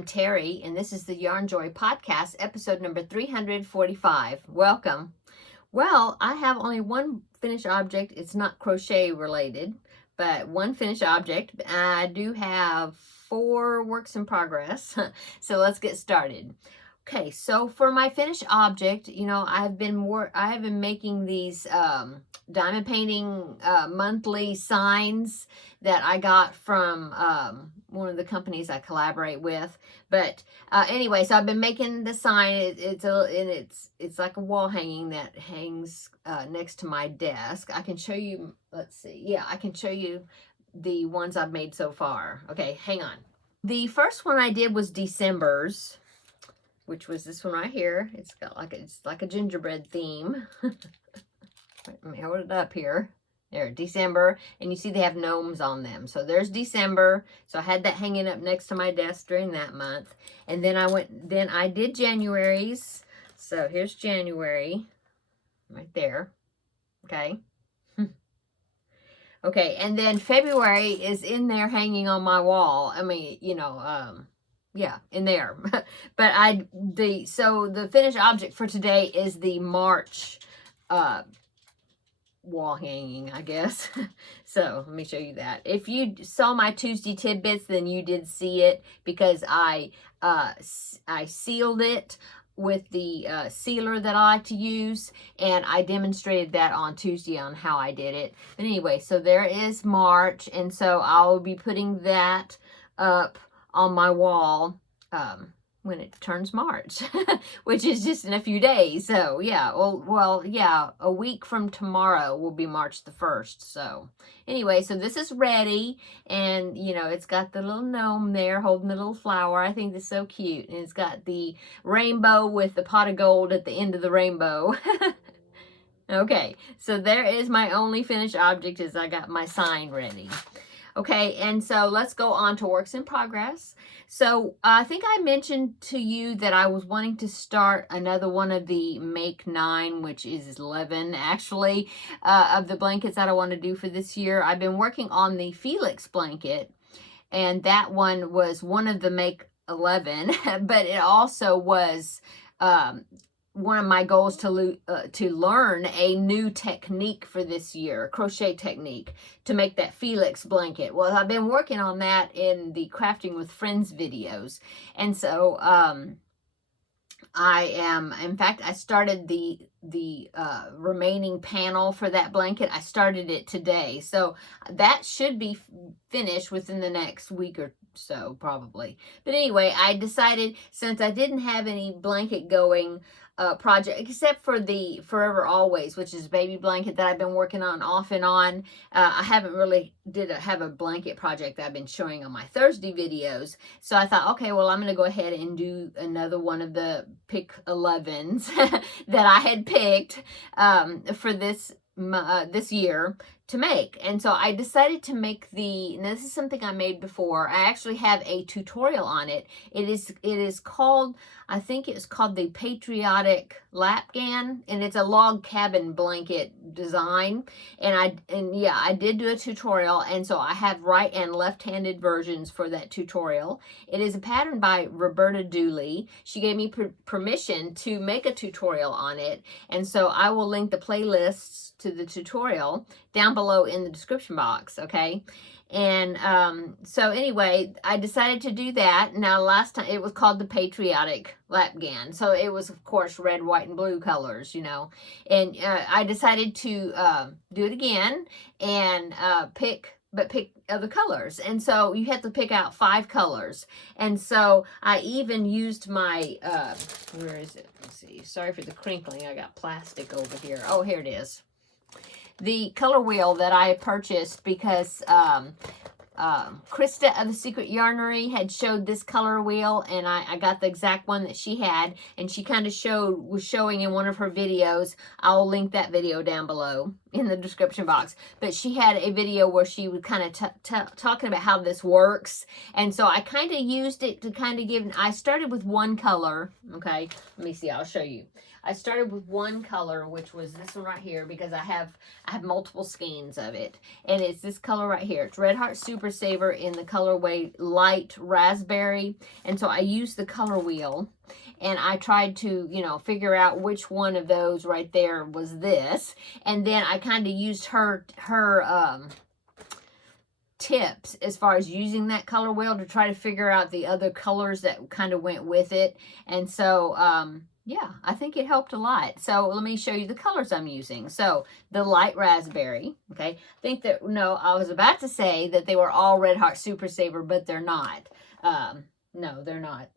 I'm Terry, and this is the Yarn Joy Podcast, episode number 345. Welcome. Well, I have only one finished object. It's not crochet related, but one finished object. I do have 4 works in progress, so let's get started. Okay, so for my finished object, I have been making these diamond painting monthly signs that I got from one of the companies I collaborate with. But anyway, so I've been making the sign. It's like a wall hanging that hangs next to my desk. I can show you. Let's see. Yeah, I can show you the ones I've made so far. Okay, hang on. The first one I did was December's, which was this one right here. It's like a gingerbread theme. Let me hold it up here. There, December, and you see they have gnomes on them. So there's December. So I had that hanging up next to my desk during that month. And then I did January's. So here's January, right there. Okay. Okay, and then February is in there hanging on my wall. I mean, yeah, in there. But the finished object for today is the March wall hanging, I guess. So let me show you that. If you saw my Tuesday tidbits, then you did see it, because I sealed it with the sealer that I like to use, and I demonstrated that on Tuesday on how I did it. But anyway, so there is March, and so I'll be putting that up on my wall when it turns March, which is just in a few days. So yeah, yeah, a week from tomorrow will be March the 1st. So anyway, so this is ready, and it's got the little gnome there holding the little flower. I think it's so cute, and it's got the rainbow with the pot of gold at the end of the rainbow. Okay, so there is my only finished object, is I got my sign ready. Okay, and so let's go on to works in progress. So I think I mentioned to you that I was wanting to start another one of the Make 9, which is 11 actually, of the blankets that I want to do for this year. I've been working on the Felix blanket, and that one was one of the Make 11, but it also was one of my goals to learn a new technique for this year, crochet technique, to make that Felix blanket. Well, I've been working on that in the Crafting with Friends videos, and so in fact, I started the remaining panel for that blanket. I started it today, so that should be finished within the next week or so, probably. But anyway, I decided, since I didn't have any blanket going project except for the Forever Always, which is a baby blanket that I've been working on off and on. I haven't really have a blanket project that I've been showing on my Thursday videos. So I thought, okay, well, I'm going to go ahead and do another one of the pick 11s that I had picked for this year to make. And so I decided to make now this is something I made before. I actually have a tutorial on it. It is called, I think it's called the Patriotic Lapgan, and it's a log cabin blanket design. And I did do a tutorial, and so I have right and left-handed versions for that tutorial. It is a pattern by Roberta Dooley. She gave me permission to make a tutorial on it, and so I will link the playlists to the tutorial down below in the description box, okay? And so anyway, I decided to do that. Now, last time it was called the Patriotic Lapgan, so it was, of course, red, white, and blue colors, and I decided to do it again and pick other colors. And so you have to pick out 5 colors. And so I even used my where is it? Let's see, sorry for the crinkling, I got plastic over here. Oh, here it is. The color wheel that I purchased, because Krista of the Secret Yarnery had showed this color wheel, and I got the exact one that she had, and she kind of was showing in one of her videos. I'll link that video down below in the description box. But she had a video where she was kind of talking about how this works, and so I kind of used it to kind of I started with one color. Okay, let me see, I'll show you. I started with one color, which was this one right here, because I have multiple skeins of it, and it's this color right here. It's Red Heart Super Saver in the colorway Light Raspberry, and so I used the color wheel, and I tried to, you know, figure out which one of those right there was this, and then I kind of used her tips as far as using that color wheel to try to figure out the other colors that kind of went with it. And so yeah, I think it helped a lot. So let me show you the colors I'm using. So the light raspberry, okay, I think that, no, I was about to say that they were all Red Heart Super Saver, but they're not. No, they're not.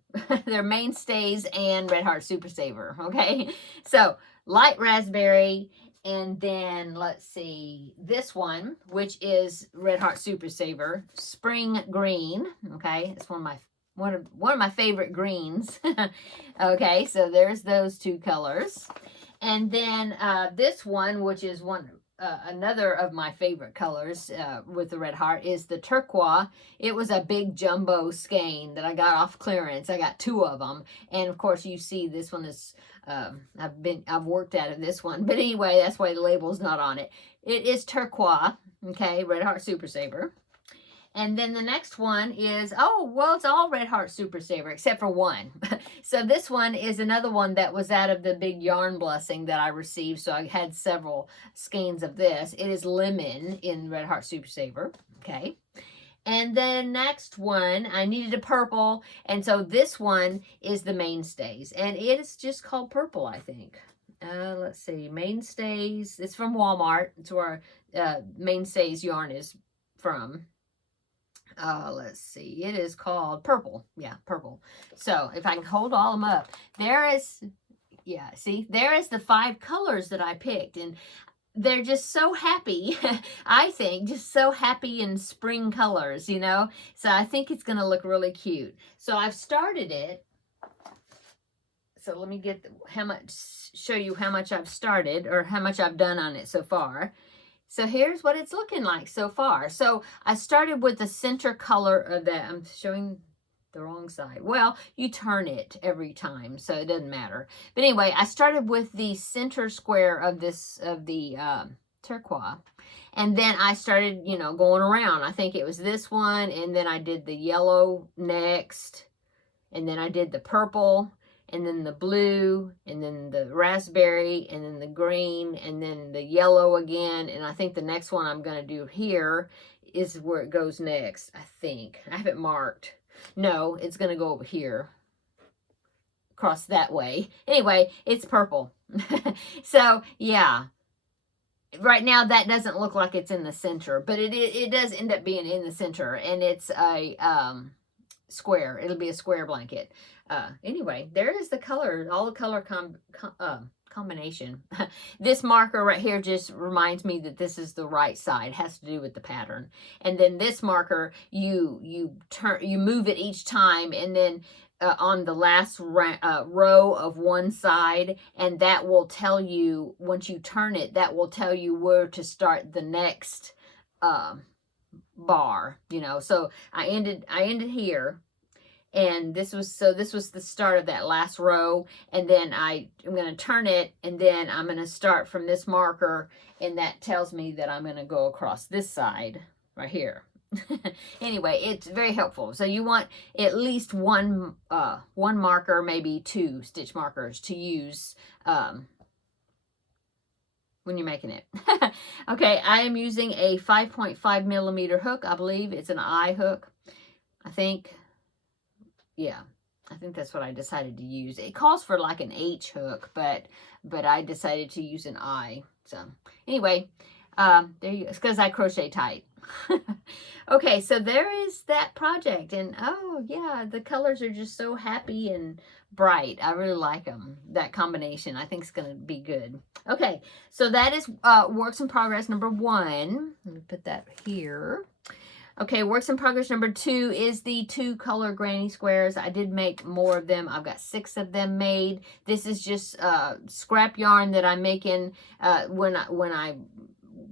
They're Mainstays and Red Heart Super Saver, okay? So light raspberry. And then let's see, this one, which is Red Heart Super Saver, Spring Green. Okay, it's one of my favorite greens. Okay, so there's those two colors. And then this one, which is another of my favorite colors with the Red Heart, is the turquoise. It was a big jumbo skein that I got off clearance. I got 2 of them, and of course you see this one is I've worked out of this one, but anyway, that's why the label's not on it. It is turquoise, okay, Red Heart Super Saver. And then the next one is, oh, well, it's all Red Heart Super Saver except for one. So this one is another one that was out of the big yarn blessing that I received. So I had several skeins of this. It is lemon in Red Heart Super Saver, okay. And then next one, I needed a purple, and so this one is the Mainstays, and it is just called purple, I think. Let's see, Mainstays. It's from Walmart. It's where Mainstays yarn is from. Let's see, it is called purple. Yeah, purple. So if I can hold all of them up, there is, yeah, see, there is the 5 colors that I picked, and they're just so happy. I think just so happy in spring colors, you know. So I think it's going to look really cute. So I've started it. So let me get show you how much I've started, or how much I've done on it so far. So here's what it's looking like so far. So I started with the center color of that. I'm showing the wrong side. Well, you turn it every time, so it doesn't matter. But anyway, I started with the center square of the turquoise, and then I started, you know, going around. I think it was this one, and then I did the yellow next, and then I did the purple, and then the blue, and then the raspberry, and then the green, and then the yellow again. And I think the next one I'm going to do here is where it goes next, I think. I have it marked. No, it's going to go over here, across that way. Anyway, it's purple. So, yeah. Right now, that doesn't look like it's in the center, but it does end up being in the center, and it's a square. It'll be a square blanket. Anyway, there is the color, all the color combination. This marker right here just reminds me that this is the right side. It has to do with the pattern. And then this marker, you move it each time, and then on the last row of one side, and that will tell you, once you turn it, that will tell you where to start the next bar, you know. So I ended here, and this was the start of that last row, and then I'm going to turn it, and then I'm going to start from this marker, and that tells me that I'm going to go across this side right here. Anyway, it's very helpful. So you want at least one marker, maybe 2 stitch markers to use when you're making it. Okay, I am using a 5.5 millimeter hook. I believe it's an I hook. I think, yeah, I think that's what I decided to use. It calls for like an H hook, but I decided to use an I. So anyway, there you go. It's because I crochet tight. Okay, so there is that project, and oh yeah, the colors are just so happy and bright. I really like them. That combination, I think, is going to be good. Okay, so that is works in progress number 1. Let me put that here. Okay, works in progress number 2 is the 2 color granny squares. I did make more of them. I've got 6 of them made. This is just scrap yarn that I'm making when I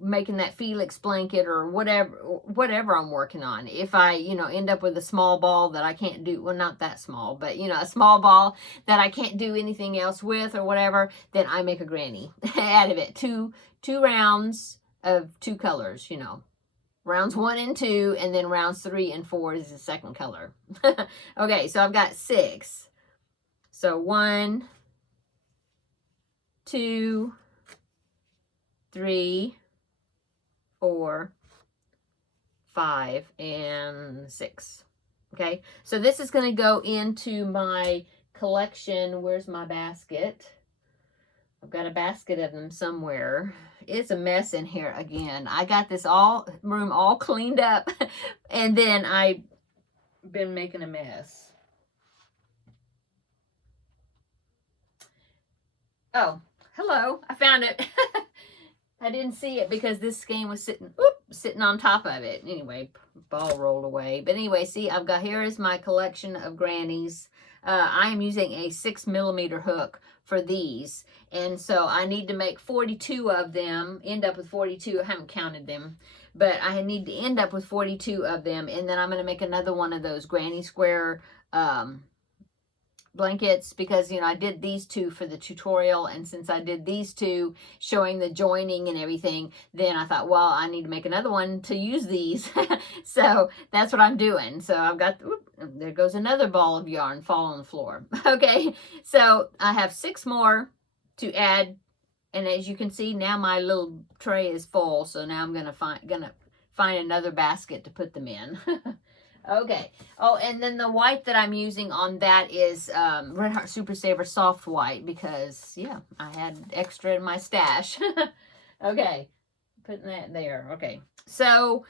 making that Felix blanket or whatever I'm working on. If I, end up with a small ball that I can't do, well, not that small, but, a small ball that I can't do anything else with or whatever, then I make a granny out of it. Two rounds of 2 colors, rounds 1 and 2, and then rounds 3 and 4 is the second color. Okay, so I've got 6. So 1, 2, 3, 4, 5, and 6. Okay, so this is going to go into my collection. Where's my basket? I've got a basket of them somewhere. It's a mess in here again. I got this room all cleaned up, and then I've been making a mess. Oh, hello. I found it. I didn't see it because this skein was sitting on top of it. Anyway, ball rolled away. But anyway, see, here is my collection of grannies. I am using a 6mm hook for these. And so I need to make 42 of them, end up with 42. I haven't counted them, but I need to end up with 42 of them. And then I'm going to make another one of those granny square blankets, because I did these 2 for the tutorial, and since I did these 2 showing the joining and everything, then I thought, well, I need to make another one to use these. So that's what I'm doing. So I've got, there goes another ball of yarn fall on the floor. Okay, so I have 6 more to add, and as you can see, now my little tray is full, so now I'm gonna find another basket to put them in. Okay. Oh, and then the white that I'm using on that is Red Heart Super Saver Soft White, because, yeah, I had extra in my stash. Okay. Putting that there. Okay. So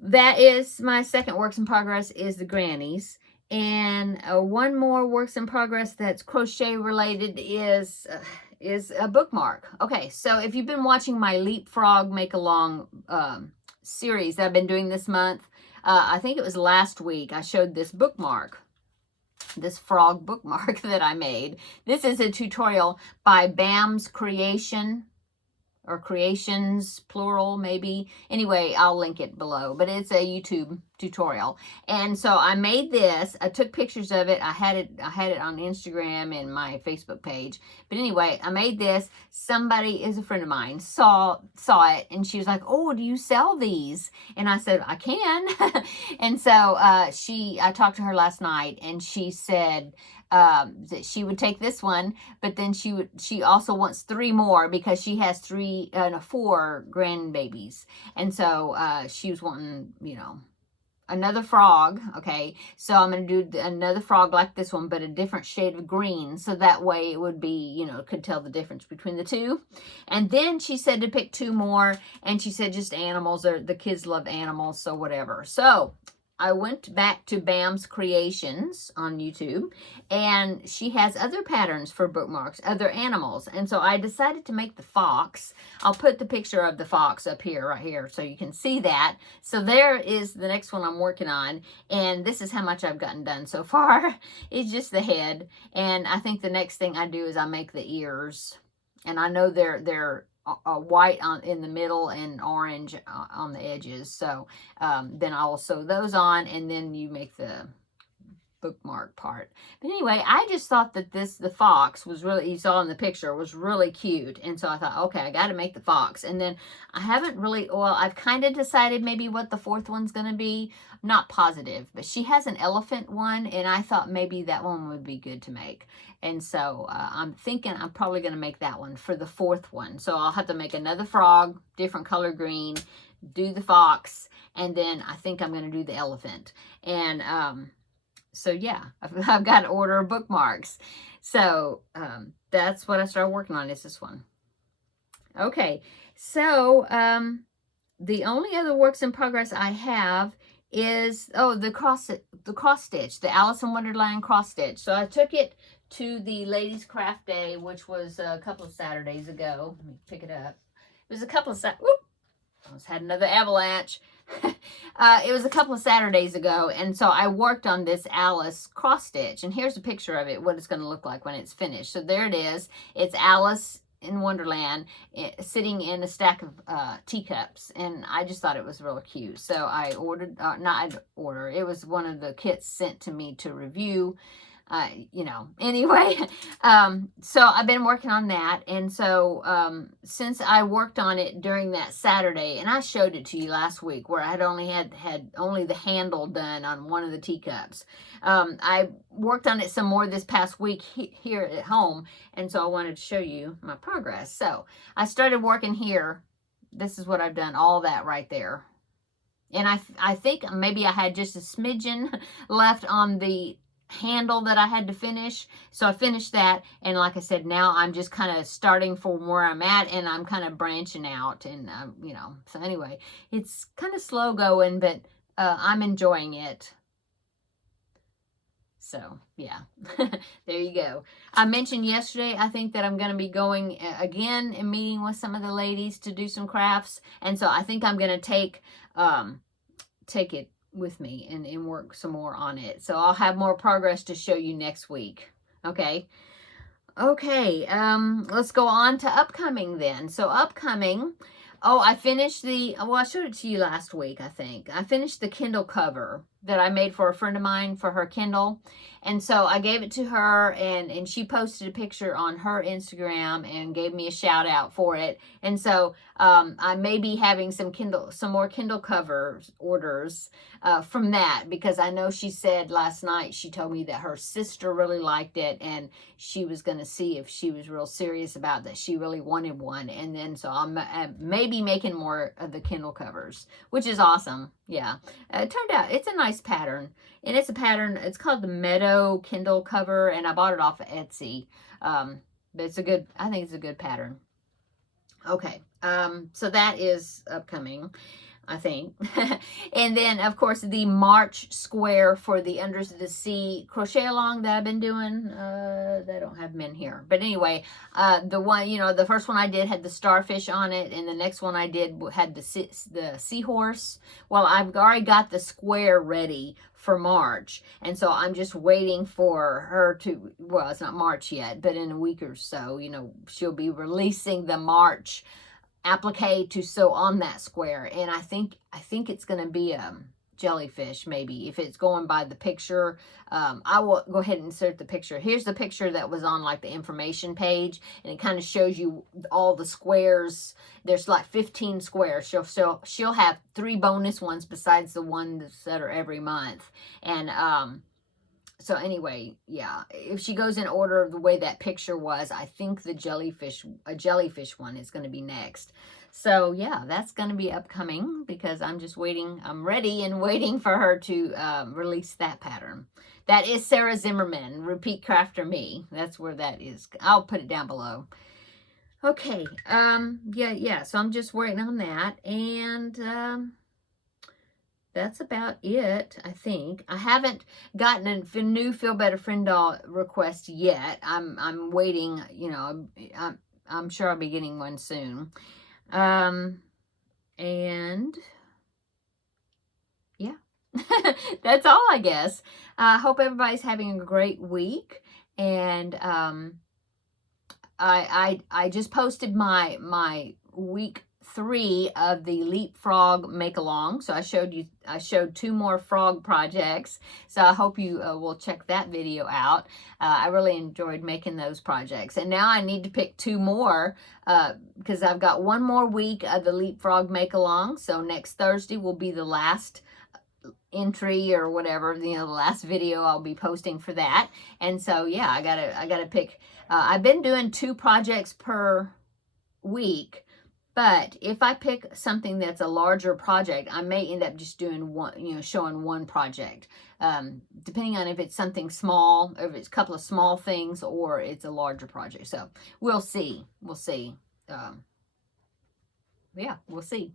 that is my second works in progress, is the grannies. And one more works in progress that's crochet related is a bookmark. Okay. So if you've been watching my Leapfrog Make Along series that I've been doing this month, I think it was last week, I showed this bookmark, this frog bookmark that I made. This is a tutorial by Bam's Creation, or Creations, plural, maybe. Anyway, I'll link it below, but it's a YouTube tutorial. And so I made this. I took pictures of it. I had it on Instagram and my Facebook page. But anyway, I made this. Somebody, is a friend of mine, saw it, and she was like, "Oh, do you sell these?" And I said, "I can." And so I talked to her last night, and she said that she would take this one, but then she also wants 3 more, because she has 4 grandbabies. And so she was wanting, another frog. Okay, so I'm going to do another frog like this one, but a different shade of green, so that way it would be, could tell the difference between the 2. And then she said to pick 2 more, and she said just animals, or the kids love animals, so whatever. So I went back to Bam's Creations on YouTube, and she has other patterns for bookmarks, other animals. And so I decided to make the fox. I'll put the picture of the fox up here, right here, so you can see that. So there is the next one I'm working on, and this is how much I've gotten done so far. It's just the head, and I think the next thing I do is I make the ears. And I know they're white in the middle and orange on the edges. So then I'll sew those on, and then you make the bookmark part. But anyway, I just thought that the fox was really, you saw in the picture, was really cute. And so I thought, okay, I got to make the fox. And then I haven't really, well, I've kind of decided maybe what the 4th one's going to be. I'm not positive, but she has an elephant one, and I thought maybe that one would be good to make. And so I'm thinking I'm probably going to make that one for the 4th one. So I'll have to make another frog, different color green, do the fox, and then I think I'm going to do the elephant. And so yeah, I've got to order bookmarks. So that's what I started working on, is this one. Okay, so the only other works in progress I have is, the cross stitch, the Alice in Wonderland cross stitch. So I took it to the Ladies Craft Day, which was a couple of Saturdays ago. Let me pick it up. It was a couple of almost had another avalanche. It was a couple of Saturdays ago, and so I worked on this Alice cross stitch, and here's a picture of it, what it's going to look like when it's finished. So there it is. It's Alice in Wonderland, sitting in a stack of teacups, and I just thought it was really cute. So I ordered, it was one of the kits sent to me to review. Anyway, so I've been working on that. And so, since I worked on it during that Saturday, and I showed it to you last week where I had only the handle done on one of the teacups. I worked on it some more this past week here at home. And so I wanted to show you my progress. So I started working here. This is what I've done, all that right there. And I think maybe I had just a smidgen left on the handle that I had to finish. So I finished that, and like I said, now I'm just kind of starting from where I'm at, and I'm kind of branching out, and so anyway, it's kind of slow going, but I'm enjoying it. So yeah, there you go. I mentioned yesterday, I think that I'm going to be going again and meeting with some of the ladies to do some crafts, and so I think I'm going to take it with me and work some more on it. So I'll have more progress to show you next week. Okay. Let's go on to upcoming then. So upcoming, I finished I showed it to you last week, I think. I finished the Kindle cover that I made for a friend of mine for her Kindle. And so I gave it to her, and she posted a picture on her Instagram and gave me a shout out for it. And so I may be having some more Kindle cover orders from that, because I know she said last night, she told me that her sister really liked it, and she was going to see if she was real serious about that. She really wanted one. And then so I'm maybe making more of the Kindle covers, which is awesome. Yeah. It turned out it's a nice pattern. And it's a pattern, it's called the Meadow Kindle cover, and I bought it off of Etsy. But I think it's a good pattern. Okay, so that is upcoming, I think. And then, of course, the March square for the Under the Sea crochet along that I've been doing. They don't have them in here. But anyway, the one, the first one I did had the starfish on it, and the next one I did had the seahorse. Well, I've already got the square ready for March, and so I'm just waiting for her to, well, it's not March yet, but in a week or so, she'll be releasing the March applique to sew on that square. And I think it's going to be a jellyfish, maybe, if it's going by the picture. I will go ahead and insert the picture. Here's the picture that was on like the information page, and it kind of shows you all the squares. There's like 15 squares. She'll have 3 bonus ones besides the ones that are every month. And so anyway, yeah, if she goes in order the way that picture was, I think a jellyfish one is going to be next. So yeah, that's going to be upcoming, because I'm just waiting. I'm ready and waiting for her to release that pattern. That is Sarah Zimmerman, Repeat Crafter Me. That's where that is. I'll put it down below. Okay, yeah, so I'm just waiting on that, and that's about it, I think. I haven't gotten a new Feel Better Friend doll request yet. I'm waiting, I'm sure I'll be getting one soon. And yeah, that's all, I guess. I hope everybody's having a great week. And I just posted my week 3 of the Leapfrog make-along. So I showed 2 more frog projects. So I hope you will check that video out. I really enjoyed making those projects. And now I need to pick 2 more, because I've got 1 more week of the Leapfrog make-along. So next Thursday will be the last entry, or whatever, the last video I'll be posting for that. And so yeah, I gotta pick. I've been doing 2 projects per week. But if I pick something that's a larger project, I may end up just doing one, showing one project, depending on if it's something small, or if it's a couple of small things, or it's a larger project. So we'll see. Yeah, we'll see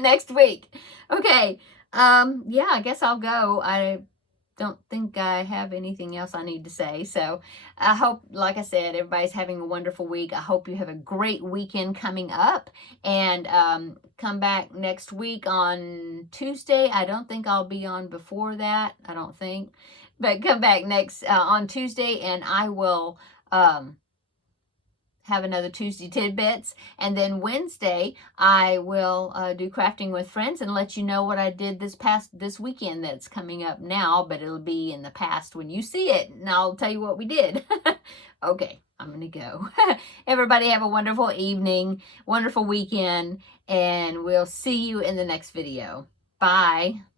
next week. Okay. Yeah, I guess I'll go. I don't think I have anything else I need to say. So I hope, like I said, everybody's having a wonderful week. I hope you have a great weekend coming up, and come back next week on Tuesday. I don't think I'll be on before that. I don't think, but come back next on Tuesday, and I will have have another Tuesday Tidbits. And then Wednesday, I will do Crafting with Friends and let you know what I did this weekend that's coming up now, but it'll be in the past when you see it, and I'll tell you what we did. Okay, I'm going to go. Everybody have a wonderful evening, wonderful weekend, and we'll see you in the next video. Bye.